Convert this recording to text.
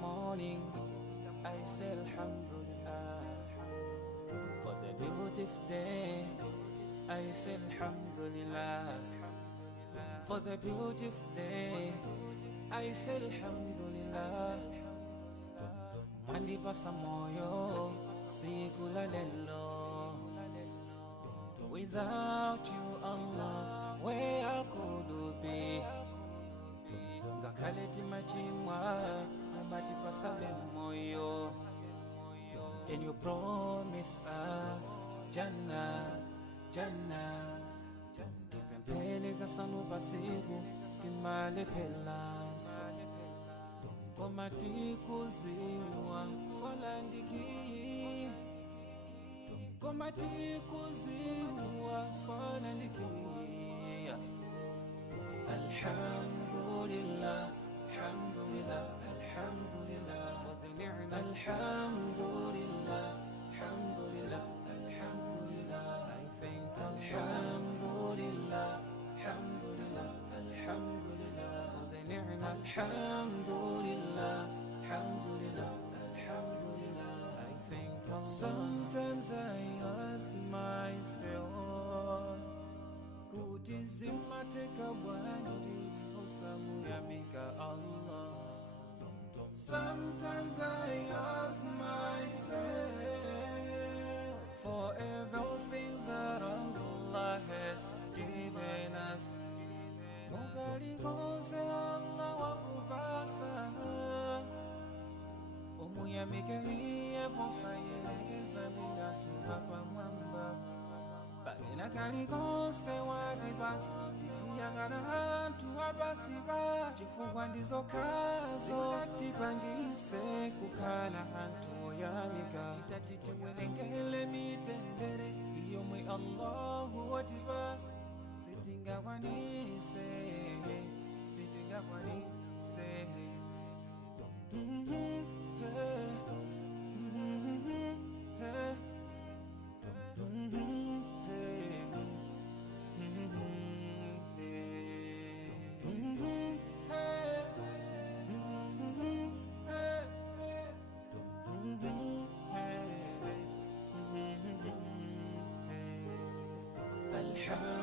morning, I say Alhamdulillah. For the beautiful day, I say Alhamdulillah. For the beautiful day, I say Alhamdulillah. Mandipasa moyo siku la lelo. Without you, Allah, where could be? Ngakaleti machimwa, matipasa moyo. Can you promise us Jannah, Jannah? Tipempele kasanu pasiku, timale pelanso. Komati kuziwa, solandiki. Komati kuziwa, solandiki. Alhamdulillah, alhamdulillah, alhamdulillah for the ni'mah. Alhamdulillah, alhamdulillah, alhamdulillah. I thank Alhamdulillah, alhamdulillah, alhamdulillah for the ni'mah. Alhamdulillah, alhamdulillah, alhamdulillah. I thank Allah. Sometimes I ask myself, kuti zimateka bwanji osamuyamika Allah. Sometimes I ask myself, for everything that Allah has given us, mugali konse Allah wakupasa. Umuyamike hiye posa yelekeza biyatu hapa mwamba. Bagina kali konse watibasi, sisiyagana antu abasiba. Chifukwa ndizo kazo katipangise kukana antu yamika. Titatiti welengele mitendere, iyo mwe Allahu watibasi. Sitingakwanise, sitingakwanise. Alhamdulillah.